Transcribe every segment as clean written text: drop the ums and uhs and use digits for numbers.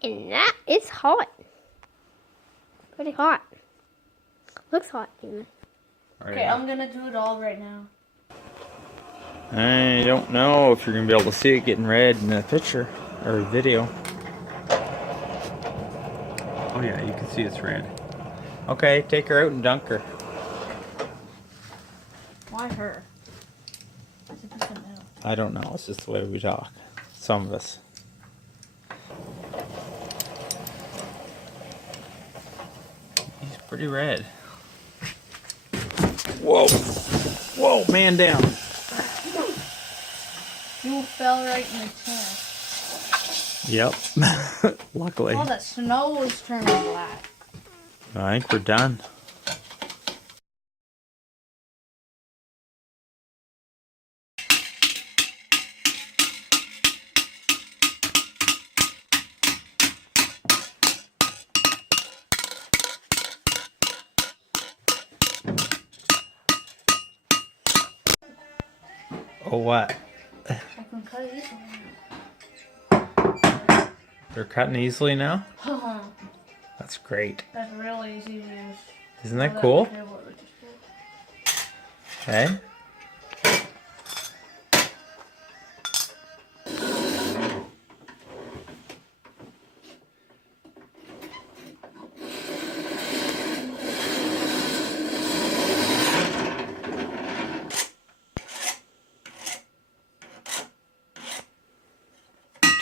And that is hot. Pretty hot. Looks hot even. Okay, I'm gonna do it all right now. I don't know if you're gonna be able to see it getting red in the picture or video. Oh yeah, you can see it's red. Okay, take her out and dunk her. Why her? I don't know, it's just the way we talk. Some of us. He's pretty red. Whoa! Whoa, man down. You fell right in the chest. Yep. Luckily. Oh, that snow is turning black. I think we're done. Oh, what? I can cut it easily. They're cutting easily now? now. That's great. That's really easy to use. Isn't that cool? Hey?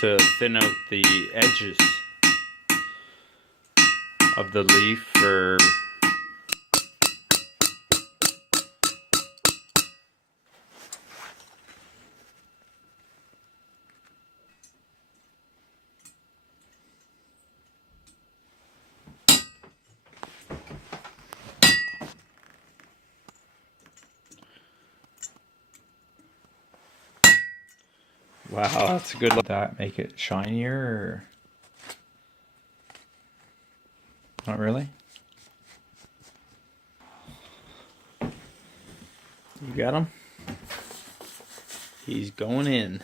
To thin out the edges of the leaf or wow, that's a good look. That make it shinier or not really? You got him? He's going in.